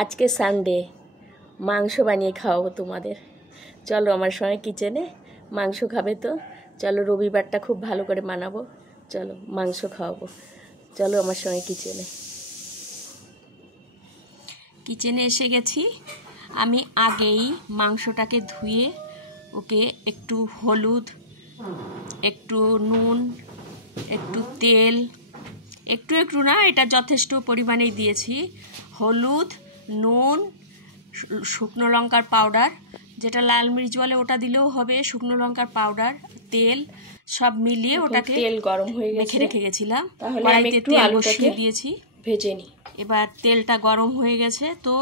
আজকে সানডে মাংস বানিয়ে খাওয়াবো তোমাদের। চলো আমার সঙ্গে কিচেনে। মাংস খাবে তো চলো, রবিবারটা খুব ভালো করে মানাবো। চলো মাংস খাওয়াবো, চলো আমার সঙ্গে কিচেনে। কিচেনে এসে গেছি। আমি আগেই মাংসটাকে ধুয়ে ওকে একটু হলুদ, একটু নুন, একটু তেল, একটু একটু না, এটা যথেষ্ট পরিমাণেই দিয়েছি। হলুদ, নুন, শুকনো লঙ্কার পাউডার, যেটা লাল মির্চ বলে ওটা দিলেও হবে, শুকনো লঙ্কার পাউডার, তেল সব মিলিয়ে ওটাকে তেল গরম হয়ে গেছে রেখে গেছিলাম। কড়াইতে তেল বসিয়ে দিয়েছি, ভেজে নিই। এবার তেলটা গরম হয়ে গেছে, তো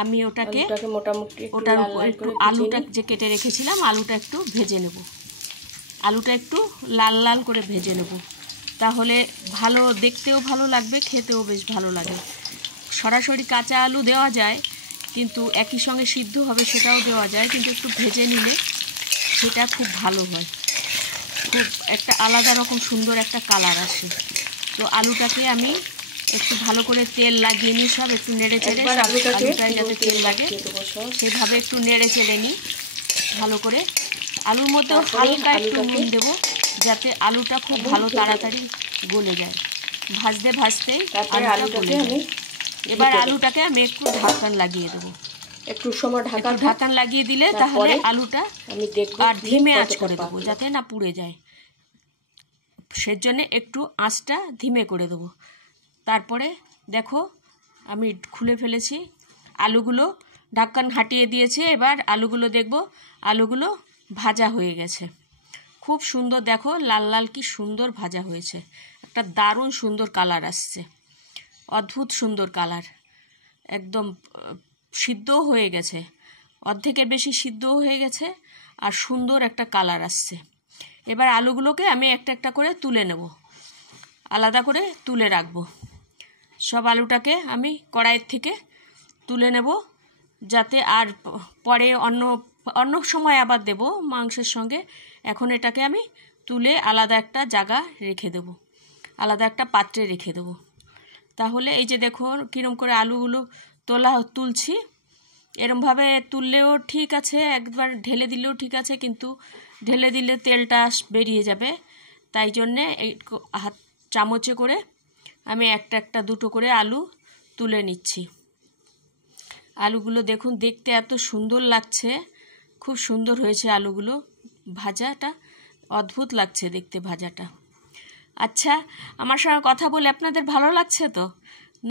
আমি ওটাকে মোটামুটি ওটার উপর একটু আলুটা যে কেটে রেখেছিলাম আলুটা একটু ভেজে নেব। আলুটা একটু লাল লাল করে ভেজে নেব, তাহলে ভালো দেখতেও ভালো লাগবে, খেতেও বেশ ভালো লাগে। সরাসরি কাঁচা আলু দেওয়া যায়, কিন্তু একই সঙ্গে সিদ্ধ হবে সেটাও দেওয়া যায়, কিন্তু একটু ভেজে নিলে সেটা খুব ভালো হয়, খুব একটা আলাদা রকম সুন্দর একটা কালার আসে। তো আলুটাকে আমি একটু ভালো করে তেল লাগিয়ে নিই, সব একটু নেড়ে চেড়ে, আলুটায় যাতে তেল লাগে সেভাবে একটু নেড়ে চেড়ে নিই ভালো করে। আলুর মধ্যেও হালকা একটু নুন দেবো, যাতে আলুটা খুব ভালো তাড়াতাড়ি গলে যায়। ভাজতে ভাজতেই আলুটা গলে যায়। এবার আলুটাকে আমি একটু ঢাকন লাগিয়ে দেবো, একটু সময় ঢাকন লাগিয়ে দিলে তাহলে আলুটা আমি দেখব আর ধিমে আঁচ করে দেবো যাতে না পুড়ে যায়। সেজন্য একটু আঁচটা ধিমে করে দেবো। তারপরে দেখো আমি খুলে ফেলেছি আলুগুলো, ঢাকন হাটিয়ে দিয়েছে। এবার আলুগুলো দেখব, আলুগুলো ভাজা হয়ে গেছে, খুব সুন্দর। দেখো লাল লাল কি সুন্দর ভাজা হয়েছে, একটা দারুণ সুন্দর কালার আসছে, অদ্ভুত সুন্দর কালার, একদম সিদ্ধও হয়ে গেছে, অর্ধেকের বেশি সিদ্ধও হয়ে গেছে, আর সুন্দর একটা কালার আসছে। এবার আলুগুলোকে আমি একটা একটা করে তুলে নেব, আলাদা করে তুলে রাখবো। সব আলুটাকে আমি কড়াইয়ের থেকে তুলে নেব, যাতে আর পরে অন্য সময় আবার দেব মাংসের সঙ্গে। এখন এটাকে আমি তুলে আলাদা একটা জায়গা রেখে দেব, আলাদা একটা পাত্রে রেখে দেব। তাহলে এই যে দেখো কীরকম করে আলুগুলো তুলছি, এরমভাবে তুললেও ঠিক আছে, একবার ঢেলে দিলেও ঠিক আছে, কিন্তু ঢেলে দিলে তেলটা বেরিয়ে যাবে। তাই জন্যে এই হাত চামচে করে আমি একটা একটা দুটো করে আলু তুলে নিচ্ছি। আলুগুলো দেখুন দেখতে এত সুন্দর লাগছে, খুব সুন্দর হয়েছে আলুগুলো, ভাজাটা অদ্ভুত লাগছে দেখতে ভাজাটা। আচ্ছা, আমার সঙ্গে কথা বলে আপনাদের ভালো লাগছে তো,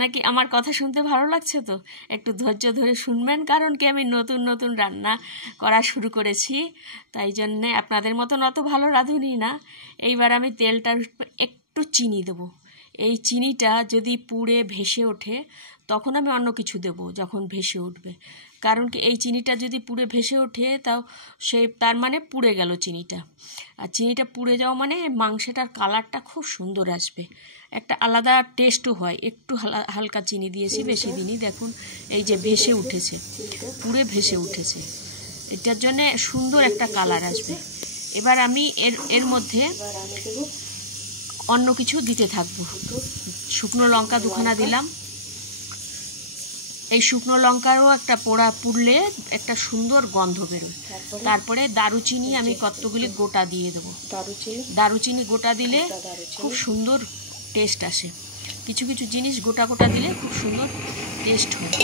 নাকি আমার কথা শুনতে ভালো লাগছে তো? একটু ধৈর্য ধরে শুনবেন, কারণ কি আমি নতুন নতুন রান্না করা শুরু করেছি, তাই জন্যে আপনাদের মতন অত ভালো রাঁধুনি না। এইবার আমি তেলটার একটু চিনি দেবো। এই চিনিটা যদি পুড়ে ভেসে ওঠে তখন আমি অন্য কিছু দেব, যখন ভেসে উঠবে। কারণ কি এই চিনিটা যদি পুড়ে ভেসে ওঠে তাও তার মানে পুড়ে গেল চিনিটা, আর চিনিটা পুড়ে যাওয়া মানে মাংসটার কালারটা খুব সুন্দর আসবে, একটা আলাদা টেস্টও হয়। একটু হালকা চিনি দিয়েছি, বেশি দিনই। দেখুন এই যে ভেসে উঠেছে, পুড়ে ভেসে উঠেছে, এটার জন্যে সুন্দর একটা কালার আসবে। এবার আমি এর মধ্যে অন্য কিছু দিতে থাকবো। শুকনো লঙ্কা দুখানা দিলাম, এই শুকনো লঙ্কারও একটা পোড়া পুড়লে একটা সুন্দর গন্ধ বেরোয়। তারপরে দারুচিনি আমি কতগুলি গোটা দিয়ে দেবো, দারুচিনি গোটা দিলে খুব সুন্দর টেস্ট আসে। কিছু কিছু জিনিস গোটা গোটা দিলে খুব সুন্দর টেস্ট হয়,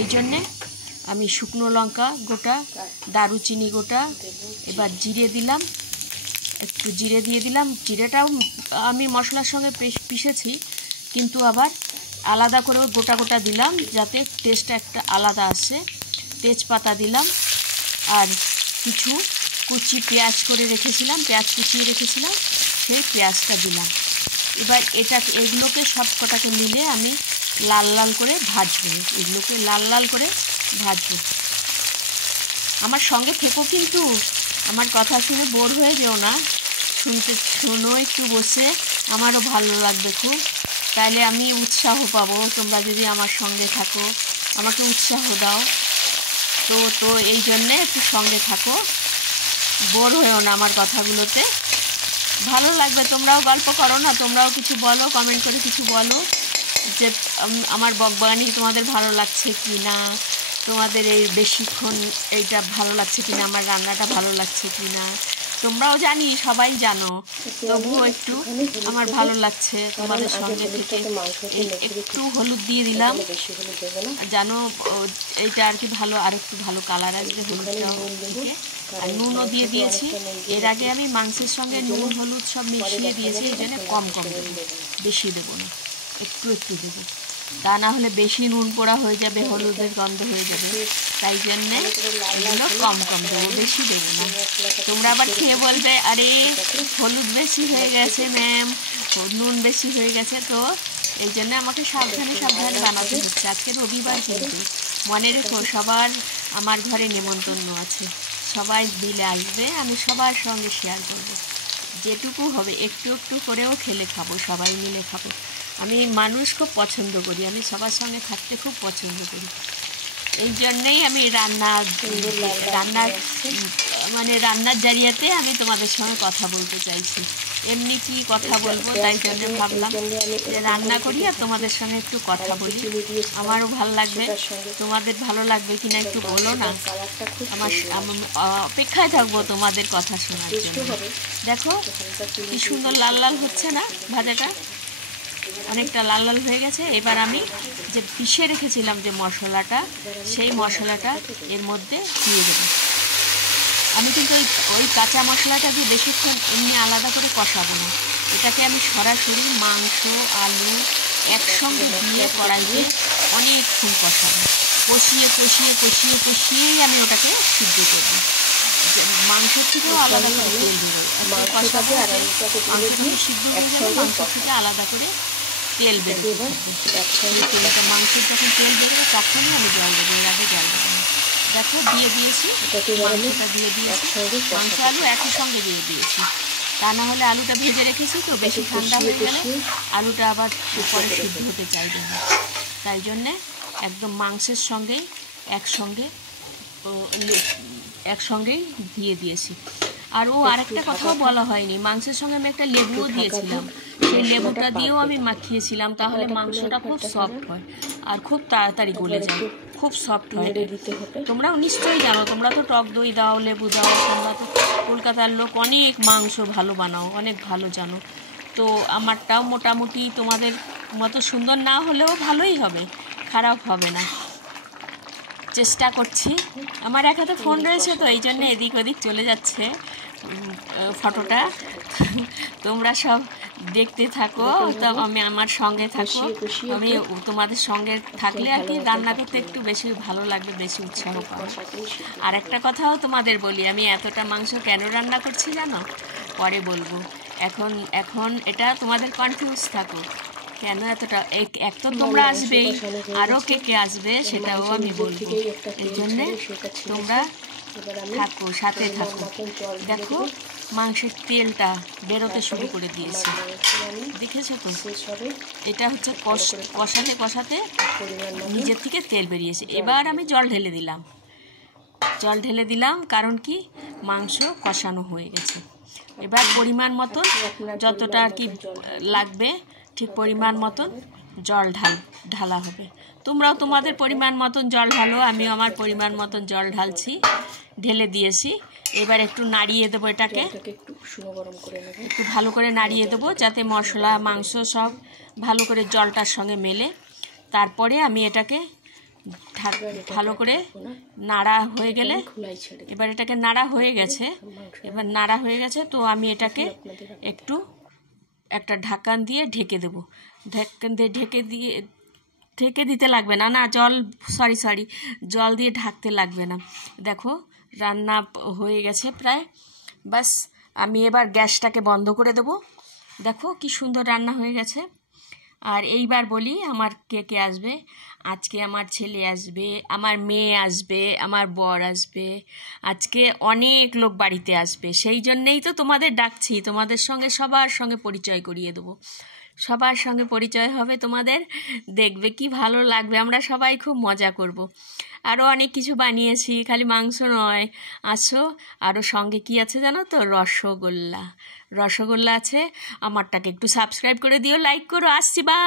এই জন্যে আমি শুকনো লঙ্কা গোটা, দারুচিনি গোটা, এবার জিরে দিলাম, একটু জিরে দিয়ে দিলাম। জিরেটাও আমি মশলার সঙ্গে পিষেছি, কিন্তু আবার আলাদা করে গোটা গোটা দিলাম যাতে টেস্টটা একটা আলাদা আসে। তেজপাতা দিলাম, আর কিছু কুচি পেঁয়াজ করে রেখেছিলাম, পেঁয়াজ কুচিয়ে রেখেছিলাম, সেই পেঁয়াজটা দিলাম। এবার এগুলোকে সব কটাকে মিলে আমি লাল লাল করে ভাজবো, এগুলোকে লাল লাল করে ভাজবো। আমার সঙ্গে থেকো, কিন্তু আমার কথা শুনে বোর হয়ে যেও না, শোনো একটু বসে, আমারও ভালো লাগবে খুব, তাইলে আমি উৎসাহ পাবো। তোমরা যদি আমার সঙ্গে থাকো, আমাকে উৎসাহ দাও, তো এই জন্যে একটু সঙ্গে থাকো, বোর হয়েও না আমার কথাগুলোতে, ভালো লাগবে। তোমরাও গল্প করো না, তোমরাও কিছু বলো, কমেন্ট করে কিছু বলো, যে আমার বকবাগানি তোমাদের ভালো লাগছে কি না, তোমাদের এই বেশিক্ষণ এইটা ভালো লাগছে কি না, আমার রান্নাটা ভালো লাগছে কি না। তোমরাও জানি, সবাই জানো, তবুও একটু আমার ভালো লাগছে তোমাদের সঙ্গে থেকে একটু হলুদ দিয়ে দিলাম। জানো এইটা আর কি ভালো, আর একটু ভালো কালার আসবে হলুদটাও থেকে। আর নুনও দিয়ে দিয়েছি। এর আগে আমি মাংসের সঙ্গে নুন হলুদ সব মিশিয়ে দিয়েছি, এই জন্য কম কম দেবো, বেশি দেবো না, একটু একটু দেবো, তা না হলে বেশি নুন পোড়া হয়ে যাবে, হলুদের গন্ধ হয়ে যাবে। তাই জন্যে এগুলো কম কম দেবো, বেশি দেবো না। তোমরা আবার খেয়ে বলবে আরে হলুদ বেশি হয়ে গেছে ম্যাম, নুন বেশি হয়ে গেছে। তো এই জন্য আমাকে সাবধানে সাবধানে বানাতে হচ্ছে। আজকে রবিবার, কিন্তু মনে রেখো সবার আমার ঘরে নেমন্তন্ন আছে, সবাই মিলে আসবে, আমি সবার সঙ্গে শেয়ার করব। যেটুকু হবে একটু একটু করেও খেলে খাবো, সবাই মিলে খাবো। আমি মানুষ খুব পছন্দ করি, আমি সবার সঙ্গে থাকতে খুব পছন্দ করি। এই জন্যেই আমি রান্নার রান্নার জারিয়াতে আমি তোমাদের সঙ্গে কথা বলতে চাইছি। এমনি কি কথা বলবো, তাই জন্য ভাবলাম যে রান্না করি আর তোমাদের সঙ্গে একটু কথা বলি, আমারও ভালো লাগবে। তোমাদের ভালো লাগবে কিনা একটু বলো না, আমার অপেক্ষায় থাকবো তোমাদের কথা শোনার জন্য। দেখো কি সুন্দর লাল লাল হচ্ছে না ভাজাটা, অনেকটা লাল লাল হয়ে গেছে। এবার আমি যে পিষে রেখেছিলাম যে মশলাটা, সেই মশলাটা এর মধ্যে দিয়ে দেবো। আমি কিন্তু ওই কাঁচা মশলাটা দিয়ে বেশিক্ষণ এমনি আলাদা করে কষাবো না, এটাকে আমি সরাসরি মাংস আলু একসঙ্গে দিয়ে কড়াইতে অনেকক্ষণ কষাবো, কষিয়ে কষিয়ে কষিয়ে কষিয়েই আমি ওটাকে সিদ্ধ করবো। মাংসের থেকেও আলাদা করে তেল বেরোয়, কষাবো, মাংসটা সিদ্ধ হয়ে গেলে মাংস থেকে আলাদা করে তেল বেরোবে। তেলটা মাংসের যখন তেল বেরোবে তখনই আমি জল দেবো, এর আগে জল দেবো না। দেখো দিয়ে দিয়েছি, মাংসটা দিয়ে দিয়েছি, মাংস আলু একই সঙ্গে দিয়ে দিয়েছি, তা না হলে আলুটা ভেজে রেখেছি তো বেশি ঠান্ডা হয়ে গেলে আলুটা আবার পরে সিদ্ধ হতে চাইবে না। তাই জন্যে একদম মাংসের সঙ্গেই একসঙ্গেই দিয়ে দিয়েছি। আর আরেকটা কথাও বলা হয়নি, মাংসের সঙ্গে আমি একটা লেবুও দিয়েছিলাম, সেই লেবুটা দিয়েও আমি মাখিয়েছিলাম, তাহলে মাংসটা খুব সফট হয় আর খুব তাড়াতাড়ি গলে যায়, খুব সফট হয়। তোমরাও নিশ্চয়ই জানো, তোমরা তো টক দই দাও, লেবু দাও, তোমরা তো কলকাতার লোক, অনেক মাংস ভালো বানাও, অনেক ভালো জানো। তো আমারটাও মোটামুটি তোমাদের মতো সুন্দর না হলেও ভালোই হবে, খারাপ হবে না, চেষ্টা করছি। আমার এক হাতে ফোন রয়েছে তো এই জন্য এদিক ওদিক চলে যাচ্ছে ফটোটা, তোমরা সব দেখতে থাকো, তো আমি আমার সঙ্গে থাকো, আমি তোমাদের সঙ্গে থাকলে আর কি রান্না করতে একটু বেশি ভালো লাগবে, বেশি উৎসাহ পাবো। আর একটা কথাও তোমাদের বলি, আমি এতটা মাংস কেন রান্না করছি জানো, পরে বলবো। এখন এটা তোমাদের কনফিউজ থাকো কেন এতটা, এক তো তোমরা আসবেই, আরও কে আসবে সেটাও আমি বলবো। এই জন্যে তোমরা থাকো, সাথে থাকো। দেখো মাংসের তেলটা বেরোতে শুরু করে দিয়েছে, দেখেছো তো? এটা হচ্ছে কষাতে কষাতে নিজের থেকে তেল বেরিয়েছে। এবার আমি জল ঢেলে দিলাম, কারণ কি মাংস কষানো হয়ে গেছে। এবার পরিমাণ মতন যতটা আর কি লাগবে ঠিক পরিমাণ মতন জল ঢালা হবে। তোমরাও তোমাদের পরিমাণ মতন জল ঢালো, আমিও আমার পরিমাণ মতন জল ঢালছি, ঢেলে দিয়েছি। এবার একটু নাড়িয়ে দেবো, এটাকে একটু ভালো করে নাড়িয়ে দেবো, যাতে মশলা মাংস সব ভালো করে জলটার সঙ্গে মেলে। তারপরে আমি এটাকে ভালো করে নাড়া হয়ে গেলে, এবার এটাকে নাড়া হয়ে গেছে, তো আমি এটাকে একটু একটা ঢাকন দিয়ে ঢেকে দেবো। ঢেকে দিতে লাগবে না, জল দিয়ে ঢাকতে লাগবে না। দেখো রান্না হয়ে গেছে প্রায়, বাস আমি এবার গ্যাসটাকে বন্ধ করে দেবো। দেখো কি সুন্দর রান্না হয়ে গেছে। আর এইবার বলি আমার কে আসবে। আজকে আমার ছেলে আসবে, আমার মেয়ে আসবে, আমার বর আসবে, আজকে অনেক লোক বাড়িতে আসবে। সেই জন্যেই তো তোমাদের ডাকছি, তোমাদের সঙ্গে সবার সঙ্গে পরিচয় করিয়ে দেবো, সবার সঙ্গে পরিচয় হবে তোমাদের, দেখবে কি ভালো লাগবে, আমরা সবাই খুব মজা করব। আরও অনেক কিছু বানিয়েছি, খালি মাংস নয়, আসো। আরও সঙ্গে কি আছে জানো তো, রসগোল্লা আছে। আমারটাকে একটু সাবস্ক্রাইব করে দিও, লাইক করো, আসছি, বা।